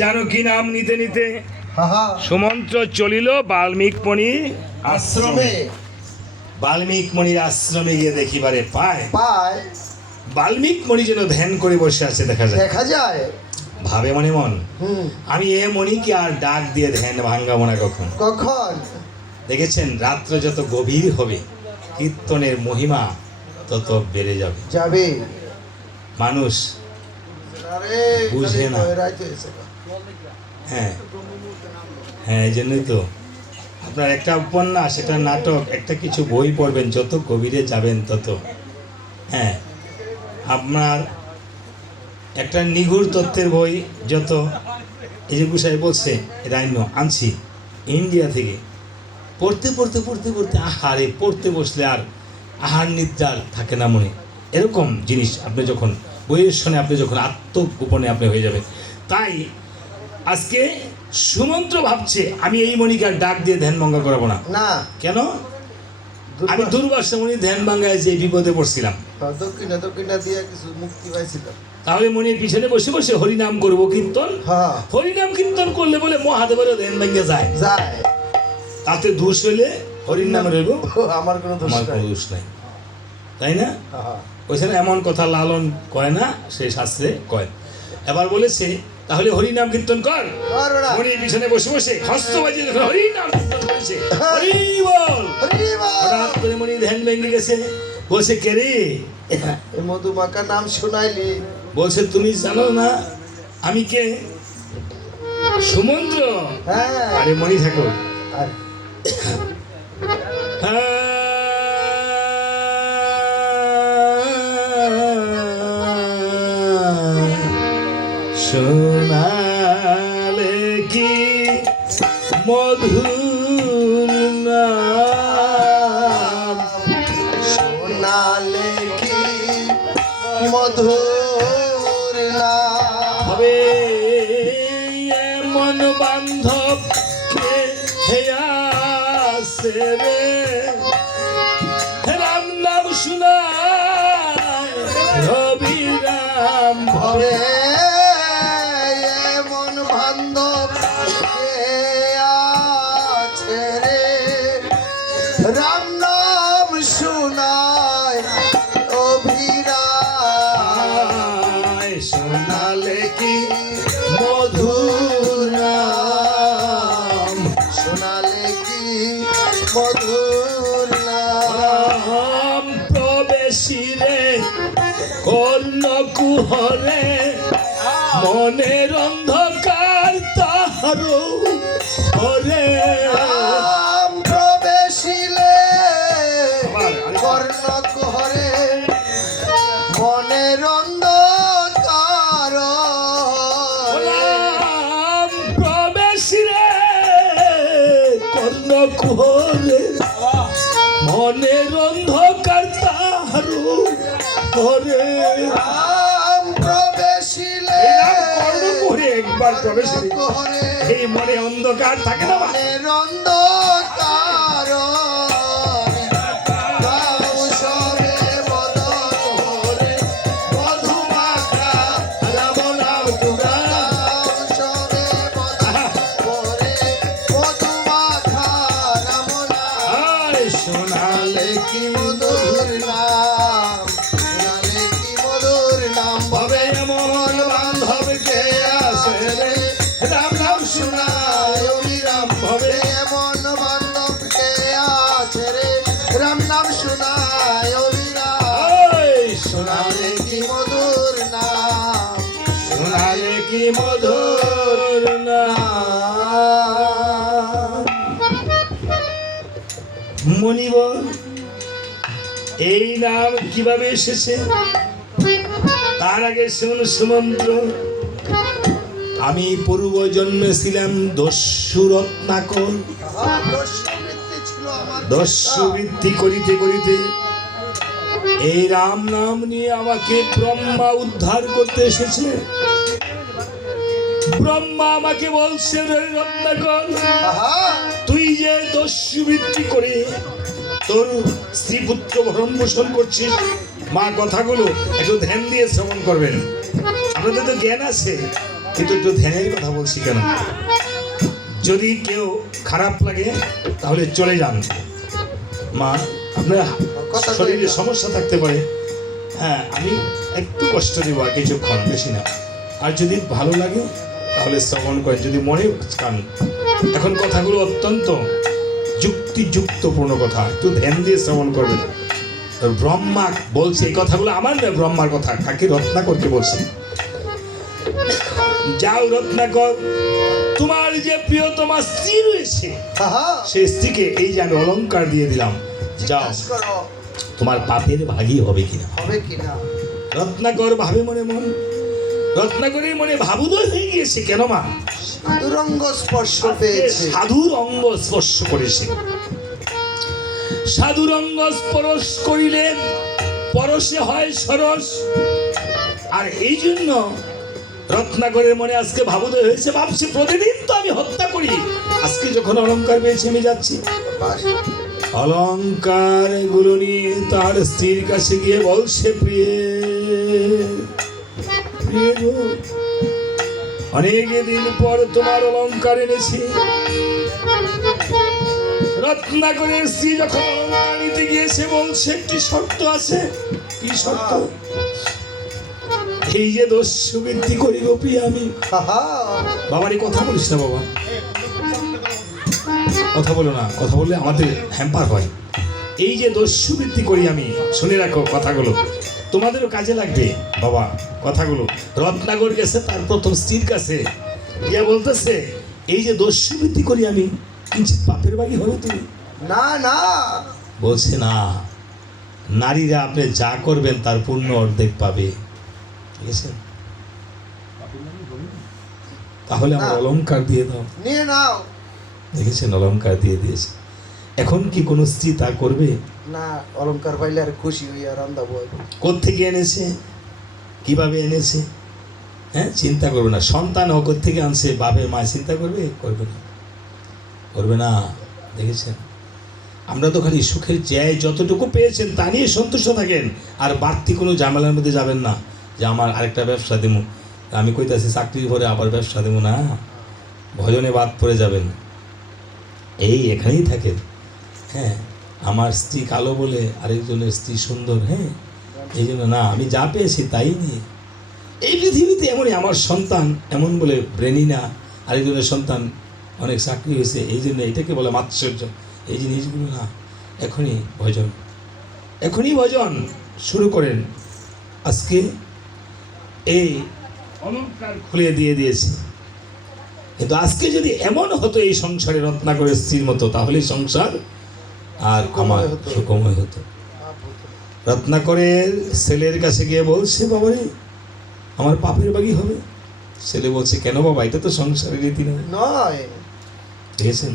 জানকী নাম নিতে নিতে সুমন্ত্র চলিল বাল্মীক মণির আশ্রমে। বাল্মীক মণির আশ্রমে গিয়ে দেখিবারে পায় বাল্মীক মণি যেন ধ্যান করে বসে আছে দেখা যায়। ভাবে মনে মন, আমি এ মণিকে আর ডাক দিয়ে ধ্যান ভাঙ্গাবো না কখন। দেখেছেন, রাত্র যত গভীর হবে কীর্তনের মহিমা তত বেড়ে যাবে। মানুষ বুঝে না। হ্যাঁ হ্যাঁ, এই জন্যই তো আপনার একটা উপন্যাস, একটা নাটক, একটা কিছু বই পড়বেন, যত গভীরে যাবেন তত। হ্যাঁ, আপনার একটা নিগুড় তত্ত্বের বই যত, এই যে গুসাই বলছে রাইন্য আনছি ইন্ডিয়া থেকে, পড়তে পড়তে পড়তে পড়তে আহারে পড়তে বসলে আর আহার নিদ্রার থাকে না মনে। এরকম জিনিস আপনি যখন বইয়ের সঙ্গে আপনি যখন আত্মগোপনে আপনি হয়ে যাবেন। তাই আজকে সুমন্ত্র ভাবছে আমি এই মণিকে ডাক দিয়ে ধ্যান ভঙ্গ করাবো না। কেন? আমি দুর্বাসা মণি ধ্যান ভাঙ্গায় যে বিপদে পড়ছিলাম, তাহলে মনির পিছনে বসে বসে হরিনাম করবো কীর্তন। হরিনাম কীর্তন করলে বলে মহাদেবের ধ্যান ভেঙে যায়, তাতে দোষ হইলে হরির নামে রইব, আমার কোনো দোষ নাই, তাই না? ওইখানে এমন কথা লালন কয় না, সে শাস্ত্রে কয়। এবার বলেছে তাহলে হরিনাম কীর্তন কর। মনির পিছনে বসে বসে হস্ত বাজিয়ে যখন হরিনাম কীর্তন করেছে, হরি বল, হঠাৎ করে মনির ধ্যান ভেঙে গেছে। বলছে কে রে? মধুমাখা নাম শোনাইলি। বলছে তুমি জানো না আমি কে? সুমন্ত্র। আরে মনি ঠাকুর, শোনালে কি মধুর নাম, শোনালে কি মধুর নাম, হবে এমন বান্ধব কে হেয়াছে রে, রাম নাম শুনায় রবি রাম হবে এমন বান্ধব কে আছে রে, রাম নাম শুনায় অভিরাম, শোনালে কি মধুর নাম, শোনালে কি মধুর নাম, প্রবেশিরে কর্ণ কুহরে মনের অন্ধকার তাহারো হরে, প্রবেশিলে কর্ণ কুহরে মনের অন্ধকার, প্রবেশিরে কর্ণ কুহরে মনের অন্ধকার তাহারো হরে, প্রবেশিলে একবার প্রবেশ এই মনে অন্ধকার থাকে না, মনের অন্ধকার, শোনালে কি মধুর নাম, শোনালে কি মধুর নাম, ভাবে এমন বান্ধব কে আছে রে, রাম নাম শুনায় অবিরাম ভাবে এমন বান্ধব কে আছে রে, রাম নাম শোনায় অবিরাম, শোনালে কি মধুর নাম, শোনালে কি মধুর নাম। মণিবর এই নাম কিভাবে এসেছে তার আগে শুন সুমন্ত্র, আমি পূর্ব জন্মে ছিলাম দস্যু রত্নাকর, দস্যু বৃদ্ধি করিতে করিতে এই রাম নাম নিয়ে আমাকে ব্রহ্মা উদ্ধার করতে এসেছে। ব্রহ্মা আমাকে বলছে রে রত্নাকর, তুই যে দস্যুবৃত্তি করে তোর স্ত্রী পুত্র ভরণ পোষণ করছিস, মা কথাগুলো একটু ধ্যান দিয়ে শ্রবণ করবেন। আপনাদের তো জ্ঞান আছে, কিন্তু একটু ধ্যানের কথা বলছি কেন, যদি কেউ খারাপ লাগে তাহলে চলে যান। মা, আপনার কথা শরীরে কই না। সমস্যা থাকতে পারে, হ্যাঁ আমি একটু কষ্ট দেবো আর কিছুক্ষণ, বেশি না। আর যদি ভালো লাগে তাহলে শ্রবণ করেন, যদি মনে কান। এখন কথাগুলো অত্যন্ত যুক্তিযুক্তপূর্ণ কথা, একটু ধ্যান দিয়ে শ্রবণ করবেন। ব্রহ্মা বলছে এই কথাগুলো আমার নয়, ব্রহ্মার কথা। কাকে? রত্নাকরকে বলছে, যাও রত্নাকর, তোমার যে প্রিয়তমা স্ত্রী রয়েছে আহা, সেই স্ত্রীকে এই যে আমি অলংকার দিয়ে দিলাম, যাও জিজ্ঞাসা করো তোমার পাপের ভাগী হবে কিনা। হবে কিনা। রত্নাকর ভাবে মনে মন, রত্নাকরের মনে ভাবুদয় হয়ে গিয়েছে। কেন মা? সাধুরঙ্গ স্পর্শ পেয়েছে। সাধুর অঙ্গ স্পর্শ করেছে। সাধুর অঙ্গ স্পর্শ করিলে পরশে হয় সরস। আর এই জন্য রত্নাকরের মনে আজকে ভাবুদয় হয়েছে, ভাবছি প্রতিদিন তো আমি হত্যা করি, আজকে যখন অলংকার পেয়েছি আমি যাচ্ছি। বাস, অলংকার গুলো নিয়ে তার স্ত্রীর কাছে গিয়ে বলছে, প্রিয়ে প্রিয়ে গো, অনেক দিন পর তোমার অলংকার এনেছি। রত্নাকরের স্ত্রী যখন অলংকার নিতে গিয়েছে বলছে একটি শর্ত আছে। কি শর্ত? এই যে দস্যু বৃদ্ধি করি গো প্রিয়া আমি। আহা, বাবারই কথা বলিস না বাবা, কথা বলো না, কথা বললে আমাদের হ্যাম্পার হয়। এই যে দস্যু বৃত্তি করি আমি, শুনে রাখো কথাগুলো, তোমাদেরও কাজে লাগবে বাবা কথাগুলো। রত্নাকর গেছে তার প্রথম স্ত্রীর কাছে, ইয়া বলতেছে এই যে দস্যু বৃত্তি করি আমি, কিঞ্চিত পাপের বাগি হবে তুমি। না না, বলছে না, নারীরা আপনি যা করবেন তার পূর্ণ অর্ধেক পাবে, ঠিক আছে? তাহলে আমার না। অলংকার দিয়ে দাও। নিয়ে নাও। দেখেছেন, অলংকার দিয়ে দিয়েছে। এখন কি কোনো স্ত্রী তা করবে? না, অলংকার পাইলে আর খুশি হইয়া রান্দা বই। কোত্থেকে এনেছে, কিভাবে এনেছে, হ্যাঁ চিন্তা করবে না। সন্তান ও কোত্থেকে আনছে, বাপে মা চিন্তা করবে? করবে না, করবে না। দেখেছেন, আমরা তো খালি সুখের চেয়ে যতটুকু পেয়েছেন তা নিয়ে সন্তুষ্ট থাকেন, আর বাড়তি কোনো ঝামেলার মধ্যে যাবেন না যে আমার আরেকটা ব্যবসা দেবো, আমি কইতাছি চাকরির পরে আবার ব্যবসা দেবো না, ভজনে বাদ পড়ে যাবেন। এই এখানেই থাকেন। হ্যাঁ, আমার স্ত্রী কালো বলে আরেকজনের স্ত্রী সুন্দর, হ্যাঁ এই জন্য না, আমি যা পেয়েছি তাই নিয়ে। এই পৃথিবীতে এমনই, আমার সন্তান এমন বলে ব্রেনি না, আরেকজনের সন্তান অনেক চাকরি হয়েছে এই জন্য, এটাকে বলে মাৎসর্য। এই জিনিসগুলো না, এখনই ভজন, এখনই ভজন শুরু করেন। আজকে এই অলংকার খুলে দিয়ে দিয়েছি, কিন্তু আজকে যদি এমন হতো এই সংসারে রত্নাকরের স্ত্রীর মতো, তাহলে সংসার আর আমার সুখময় হতো। রত্নাকরের ছেলের কাছে গিয়ে বলছে, বাবারে আমার পাপের বাগি হবে। ছেলে বলছে, কেন বাবা, এটা তো সংসারের রীতি নয়। নয়, দেখেছেন,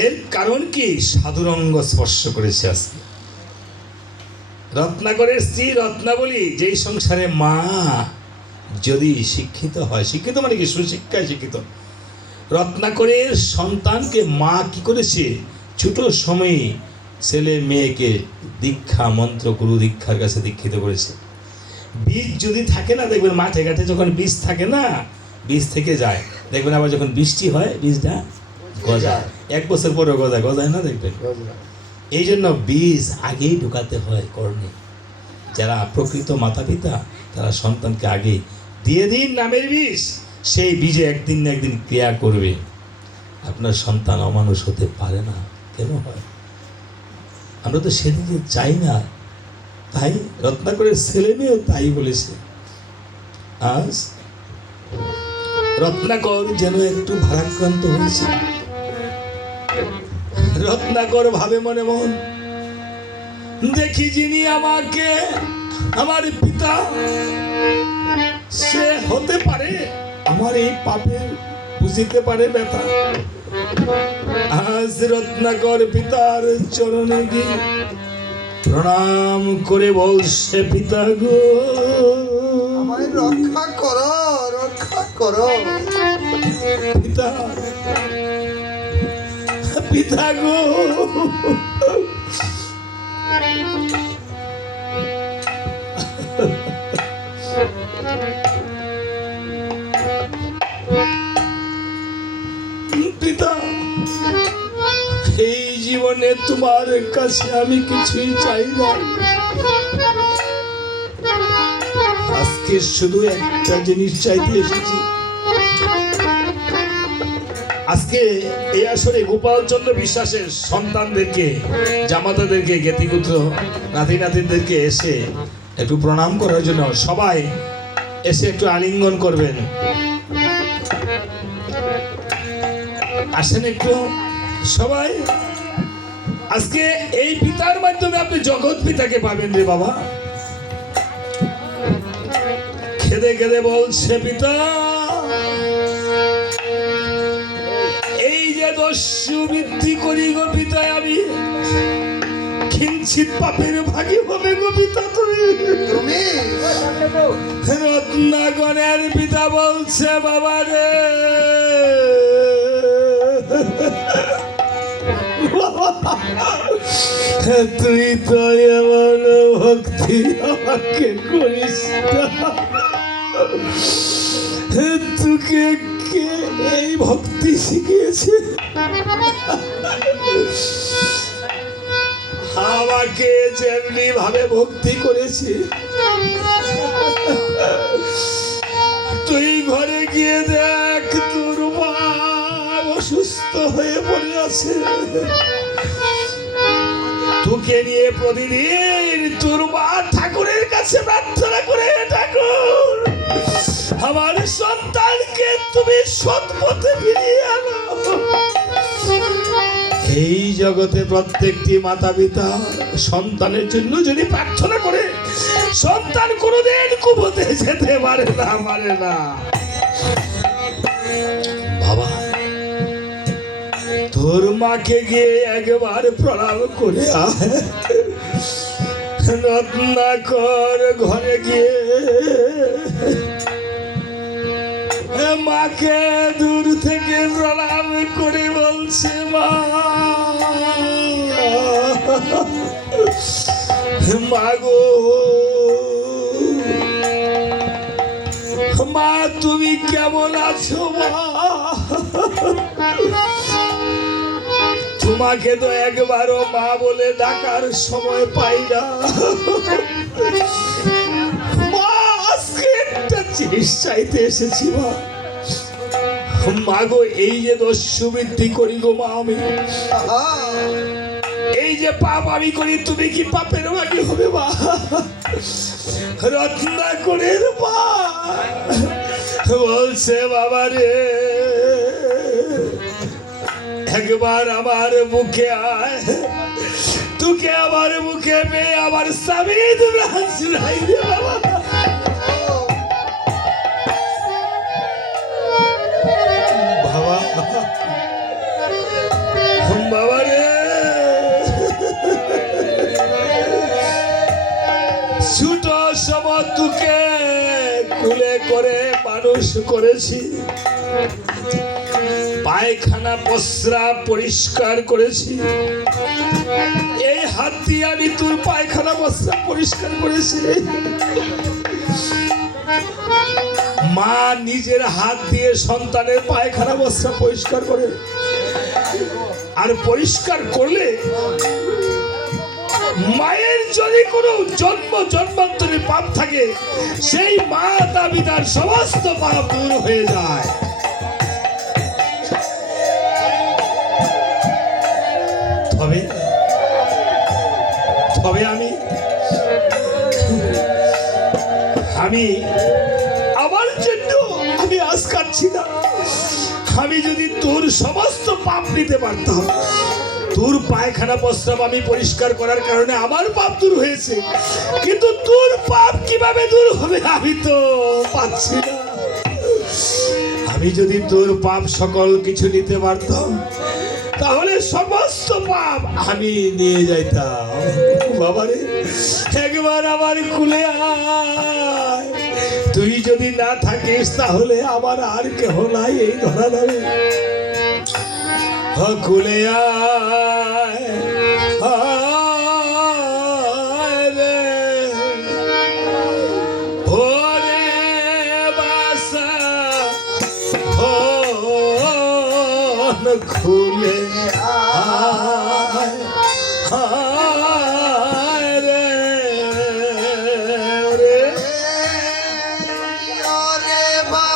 এর কারণ কি? সাধুরঙ্গ স্পর্শ করেছে আজকে। রত্নাকরের স্ত্রী রত্নাবলী, যেই সংসারে মা যদি শিক্ষিত হয়, শিক্ষিত মানে কি, সুশিক্ষায় শিক্ষিত। রত্নাকরের সন্তানকে মা কি করেছে, ছোট সময়ে ছেলে মেয়েকে দীক্ষা মন্ত্র গুরু দীক্ষার কাছে দীক্ষিত করেছে। বীজ যদি থাকে না, দেখবেন মাঠে ঘাটে যখন বীজ থাকে না, বীজ থেকে যায়, দেখবেন আবার যখন বৃষ্টি হয় বীজটা গজায়, 1 বছর পরে গজায়, গজায় না দেখবেন। এই জন্য বীজ আগেই ঢুকাতে হয় কর্ণে। যারা প্রকৃত মাতা পিতা তারা সন্তানকে আগেই দিয়ে দিন নামের বীজ, সেই বীজে একদিন না একদিন ক্রিয়া করবে। আপনার সন্তান অমানুষ হতে পারে না, কেন হয়? আমরা তো সেদিকে চাই না, তাই রত্নাকরের ছেলে মেয়েও তাই বলেছে। আজ রত্নাকর যেন একটু ভারাক্রান্ত হয়েছে। রত্নাকর ভাবে মনে মন, দেখি যিনি আমাকে আমার পিতা, সে হতে পারে আমার এই পাপের বুঝিতে পারে ব্যথা। আজ রত্নাকর পিতার চরণে গিয়ে প্রণাম করে বলছে, পিতা গো আমায় রক্ষা করো, রক্ষা করো। পিতা, পিতা গো, জীবনে তোমার কাছে আমি কিছুই চাই না। আজকে শুধু একটা জিনিস চাইতে এসেছি। আজকে এই আসরে গোপালচন্দ্র বিশ্বাসের সন্তানদেরকে, জামাতাদেরকে, জ্ঞাতিপুত্র নাতি নাতিনদেরকে এসে একটু প্রণাম করার জন্য সবাই এসে একটু আলিঙ্গন করবেন। আসেন একটু সবাই। আজকে এই পিতার মাধ্যমে আপনি জগৎ পিতাকে পাবেন রে বাবা। খেদে খেদে বলছে পিতা, এই যে দস্যু বৃদ্ধি করি গো পিতা, আমি কিঞ্চিত পাপের ভাগী হবে গো পিতা। তুমি রত্নাগণের পিতা বলছে বাবা রে, তুই তো এমন ভক্তি আমাকে করিস না। তোকে কে এই ভক্তি শিখিয়েছে? আমাকে যেমনি ভাবে ভক্তি করেছি, তুই ঘরে গিয়ে দেখ তোর মা অসুস্থ হয়ে পড়ে আছে। তোকে নিয়ে প্রতিদিন তোর মা ঠাকুরের কাছে প্রার্থনা করে, ঠাকুর আমার সন্তানকে তুমি সৎ পথে ফিরিয়ে আনো। এই জগতে প্রত্যেকটি মাতা পিতা সন্তানের জন্য যদি প্রার্থনা করে, সন্তান কোনোদিন কুপথে যেতে পারে না। বাবা, তোর মাকে গিয়ে একবার প্রণাম করে আয়। রত্নাকর ঘরে গিয়ে মাকে দূর থেকে প্রণাম করে বলছে, মা মাগো, মা তুমি কেমন আছো মা? তোমাকে তো একবারও মা বলে ডাকার সময় পাই না। মা, আজকে একটা জিনিস চাইতে এসেছি মা। মাগো, এই যে দস্যু বৃদ্ধি করি গো মা আমি, এই যে পাপ আমি করি, তুমি কি পাপের ভাগী হবে মা? রত্নাকরের মা বলছে, বাবা রে, একবার আমার মুখে আয়, তোকে আমার মুখে পেয়ে আমার স্বামী নাই রে বাবা। বাবা রে, ছোট সময় তোকে কুলে করে মানুষ করেছি, পায়খানা প্রস্রাব পরিষ্কার করেছি, এই হাত দিয়ে আমি তোর পায়খানা প্রস্রাব পরিষ্কার করেছি। মা নিজের হাত দিয়ে সন্তানের পায়খানা প্রস্রাব পরিষ্কার করে, আর পরিষ্কার করলে মায়ের যদি কোনো জন্মান্তরে পাপ থাকে, সেই মাতা পিতার সমস্ত পাপ দূর হয়ে যায়। তবে আমি আমার জন্য আমি আজ কাঁদছি না। আমি যদি তোর সমস্ত পাপ নিতে পারতাম, তোর পায়খানা প্রস্রাব আমি পরিষ্কার করার কারণে আমার পাপ দূর হয়েছে, কিন্তু তোর পাপ কিভাবে দূর হবে আমি তো পাচ্ছি না। আমি যদি তোর পাপ সকল কিছু নিতে পারতাম, তাহলে সমস্ত পাপ আমি নিয়ে যাইতাম। বাবারে, একবার আমার কুলে আয়। তুই যদি না থাকিস তাহলে আমার আর কেহ নাই এই ধরা যাবে। কুলে আয়, আয় রে, ওরে বাসা খুলে আয়।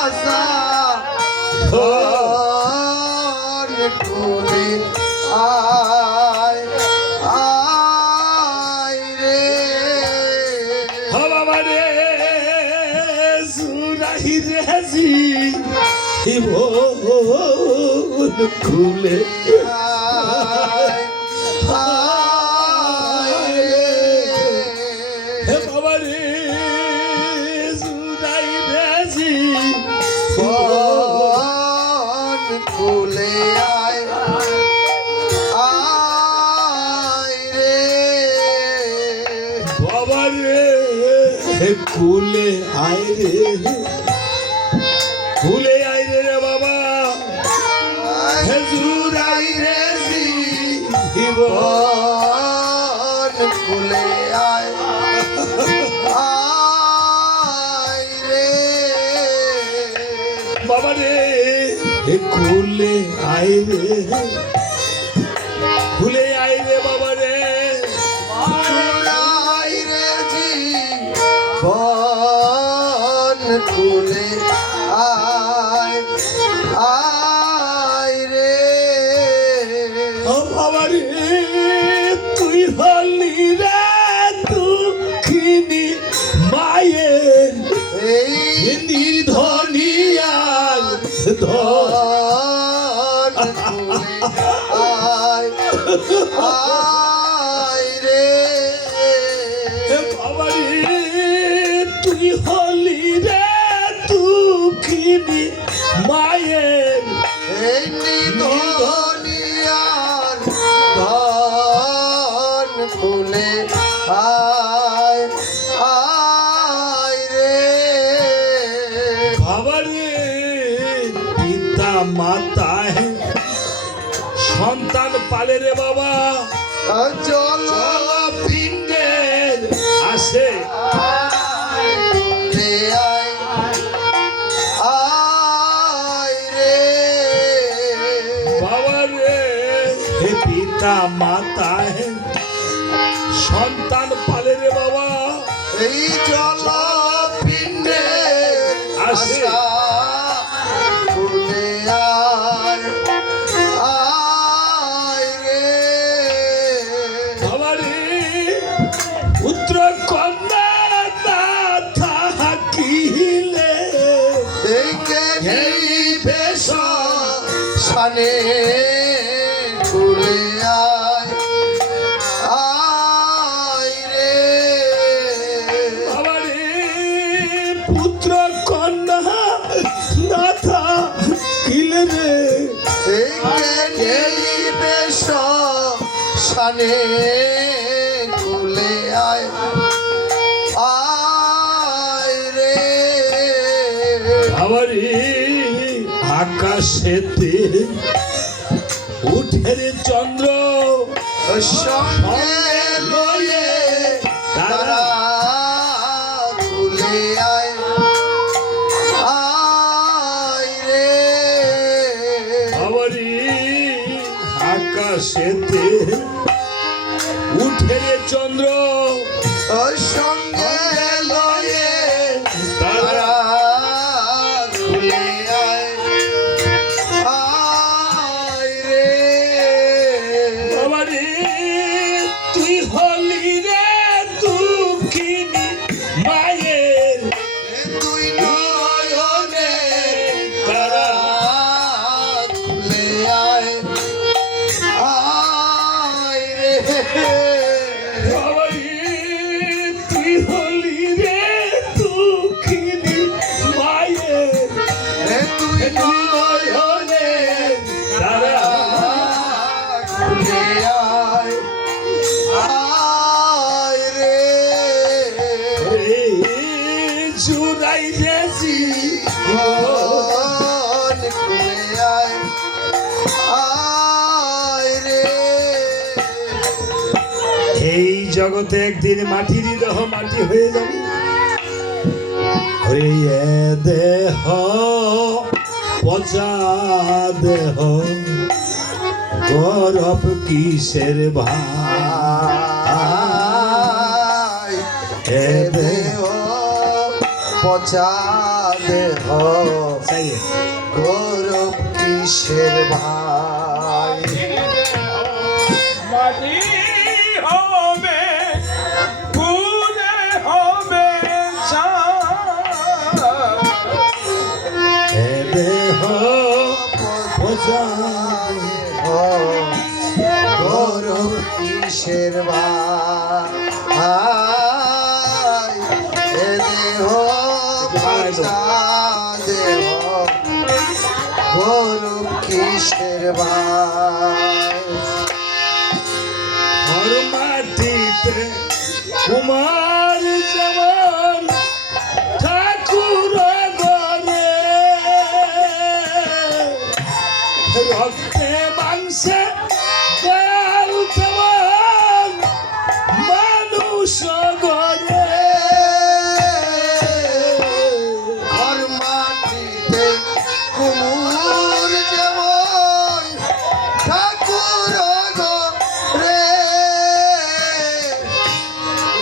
আসা ধন কুলে আয় আয় রে ও বাবা রে সুরাই রেজি মন খুলে আয় আয় হে রে বাবা রে সুরাই রেজি বন খুলে আয় আয় রে বাবা রে কুলে আয় রে কুলে আয় রে রে বাবা হে সুরাই রেজি বন খুলে আয় আয় রে বাবা রে কুলে আয় রে কুলে আয় রে বাবা রে চুড়াই রে জি বন খুলে আয় আয় রে ও বাবা রে তুই হলি রে দুঃখিনী মায়ের এই নির্ধনিয়ার ধন খুলে আয় আয় রে বাবা রে তুই হলি রে দুঃখিনী মায়ের এই নিধনিয়ার ধন খুলে আয় আয় রে বাবা রে পিতা মাতা সন্তান পালে রে বাবা জল পিণ্ডের আসে রে আয় আয় রে বাবা রে হে পিতা মাতা সন্তান পালে রে বাবা এই জল পিণ্ডে আসে। আশা খুলে আয় আয় রে বাবা রে পুত্র কন্যা না থাকিলে এই জ্ঞানী বেশ সানে খুলে আয় আয় রে বাবা রে পুত্র কন্যা না থাকিলে রে এই জ্ঞানী বেশ সানে খুলে আয় আয় রে বাবা রে আকাশেতে উঠে রে চন্দ্র সঙ্গে লয়ে তারা খুলে আয় আয় রে বাবা রে আকাশেতে উঠে রে চন্দ্র সঙ্গে লয়ে তারা তারা খুলে আয় আয় রে বাবা রে তুই হলি রে দুঃখিনী মায়ের তুই নয়নে তারা খুলে আয় আয় রে বাবা রে তুই হলি রে দুঃখিনী মায়ের তুই নয়নে তারা খুলে আয় আয় রে রে জুড়াই রেছি মন খুলে আয় আয় রে এই জগতে একদিন মাটির দেহ মাটি হয়ে যাবে ওরে এ দেহ পচা দেহ গরব কিসের ভাই এ দেহ পচা দেহ चाहिए গৌরব কিসের ভাই মাটি হবে পুরে হবে ए देह पचा গৌরব কিসের ভাই এ দেহ পচা দেহ গৌরব কিসের ভাই और माटीते कुमार जवान ठाकुर गरे रक्ते मांसे दयाल जवान मानुष गरे ঘর মাটিতে কুমুর যেমন ঠাকুর গো রে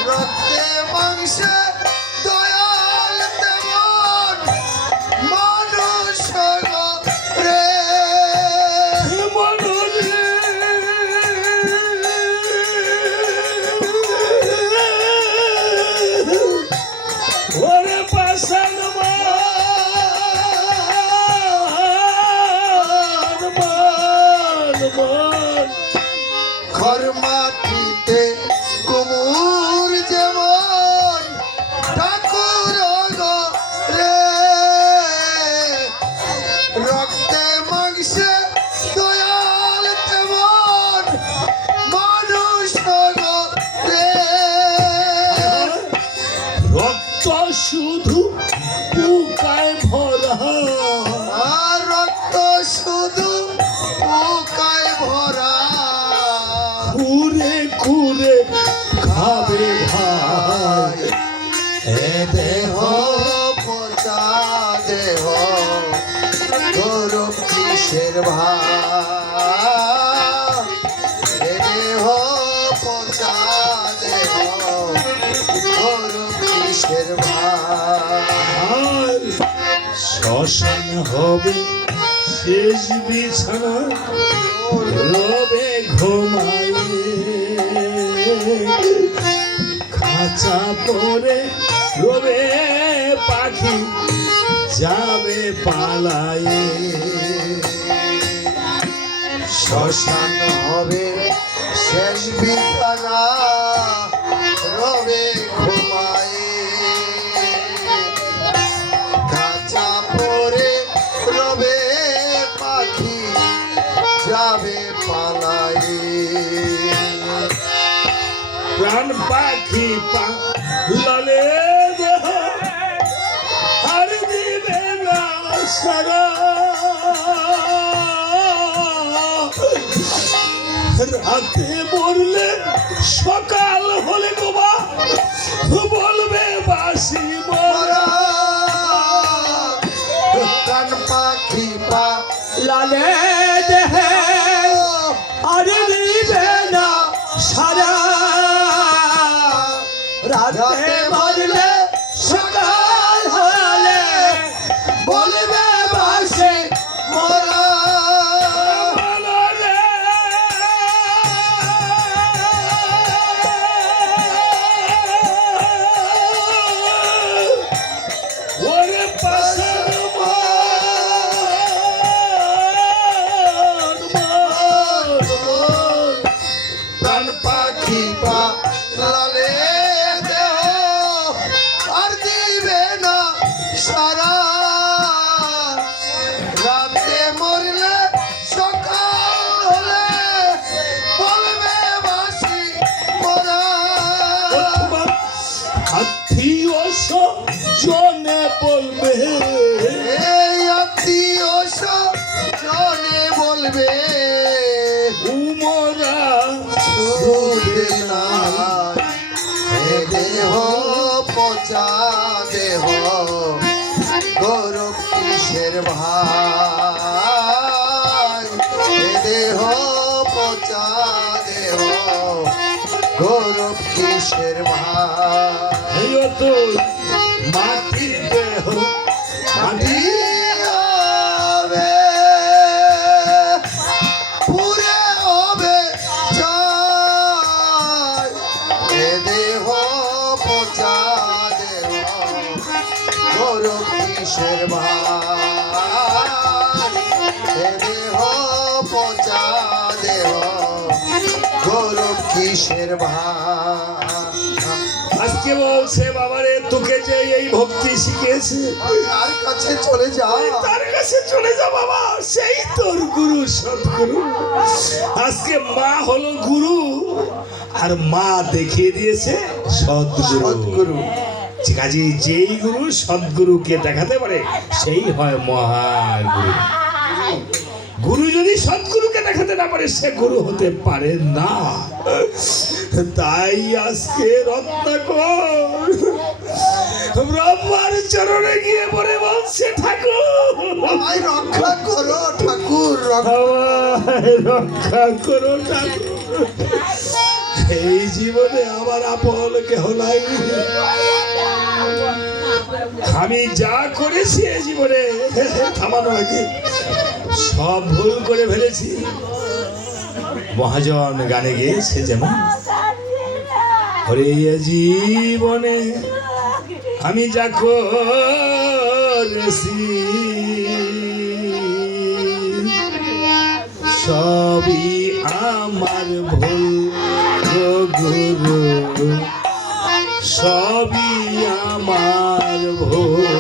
রক্তে মাংসে দয়াল তেমন মানুষ গো রে ওরে পাশান ঘর মাটিতে কুমুর যেমন ঠাকুর গো রে রক্তে মাংসে দয়াল তেমন মানুষ গো রে রক্ত শুধু বুকায় ভরা আর রক্ত শুধু বুকায় ভরা ঘুরে ঘুরে খাবে ভাই এ দেহ পচা দেহ গৌরব কিসের ভাই এ দেহ পচা দেহ গৌরব কিসের ভাই আর শ্মশান হবে শেষ বিছানা রবে ঘুমায় খাঁচা পরে রবে পাখি যাবে পালায়ে শ্মশান হবে শেষ বিছানা রবে ঘুমায়ে কাঁচা পরে রবে পাখি যাবে পালায়ে প্রাণ পাখি লালে দেহ আর দিবে না সারা রাতে মরলে সকাল হলে গোবা বলবে বাসি মরা কান পাখি পা লালে দেহে আরে নিবে না সারা রাতে মরলে সকাল হলে বলবে বাসে মোরা ওরে পাশার প্রাণ পাখি পা লালে দেহ আর দিবে না সারা রাতে মরলে সকাল হলে বলবে বাসি মোরা আত্মীয় জনে বলবে এই আত্মীয় জনে বলবে উমরা সুদে না এ দেহ পচা দেহ গৌরব কিসের ভাই এ দেহ পচা দেহ গৌরব কিসের ভাই তো মাটির দেহ মাটি হবে পুরে হবে ছাই এ দেহ পচা দেহ গৌরব কিসের ভাই এ দেহ পচা দেহ গৌরব কিসের ভাই আজকে বলছে বাবারে তোকে যে এই ভক্তি শিখিয়েছে তার কাছে চলে যা তার কাছে চলে যা বাবা, সেই তোর গুরু সদ্গুরু। আজকে মা হলো গুরু আর মা দেখিয়ে দিয়েছে সদ্গুরু। সদ্গুরু কাজে যেই গুরু সদ্গুরুকে দেখাতে পারে সেই হয় মহাগুরু। গুরু যদি সদ্গুরুকে দেখাতে না পারে সে গুরু হতে পারে না। তাই আজকে রত্নাকর ব্রহ্মার চরণে গিয়ে পরে বলছে ঠাকুর আমায় রক্ষা করো ঠাকুর আমায় রক্ষা করো ঠাকুর। এই জীবনে আমার আপন কেহ নাই। আমি যা করেছি এই জীবনে থামানো আগে সব ভুল করে ফেলেছি। মহাজন গানে গেয়েছে যেমন হরে জীবনে আমি যা করেছি সবই আমার ভুল গো গুরু, সবই আমার ভুল।